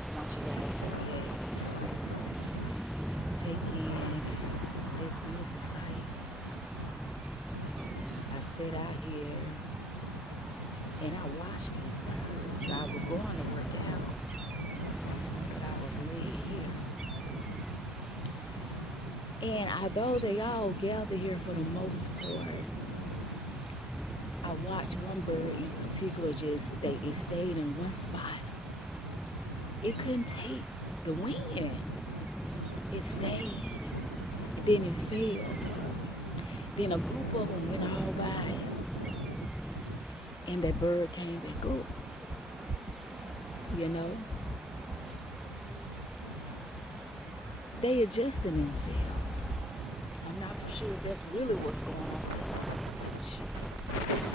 just want you guys to be able to take in this beautiful sight. I sit out here and I watch these birds. I was going to work out, but I was laid here. And although they all gather here for the most part, I watched one bird in particular it stayed in one spot. It couldn't take the wind. It stayed. Then it fell. Then a group of them went all by, and that bird came back up. You know? They adjusting themselves. I'm not for sure that's really what's going on. That's my message.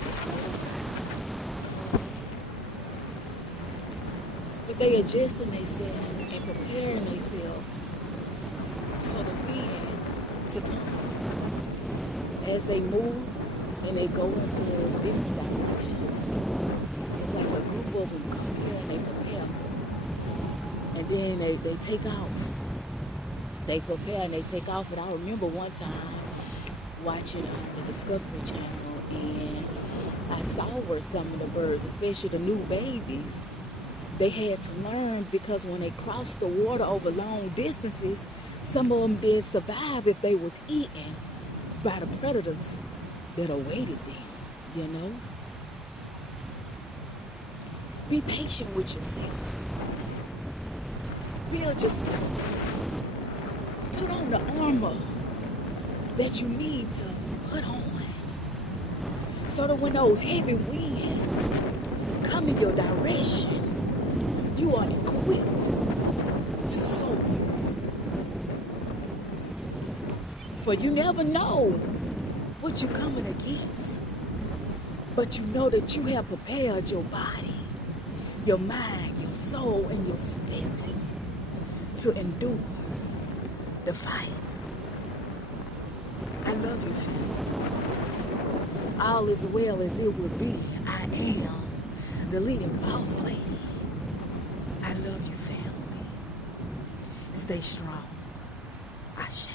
It's cold, guys. It's cold. But they adjusting themselves and preparing themselves for the wind to come. As they move and they go into different directions, it's like a group of them come here and they prepare. And then they take off. They prepare and they take off. And I remember one time watching the Discovery Channel, and I saw where some of the birds, especially the new babies, they had to learn, because when they crossed the water over long distances, some of them did survive if they was eaten by the predators that awaited them, you know? Be patient with yourself. Build yourself. Put on the armor that you need to put on, so that when those heavy winds come in your direction, you are equipped to soar. For you never know what you're coming against, but you know that you have prepared your body, your mind, your soul, and your spirit to endure the fight. I love you, family. All is well as it will be. I am the leading boss lady. I love you, family. Stay strong. Ashe.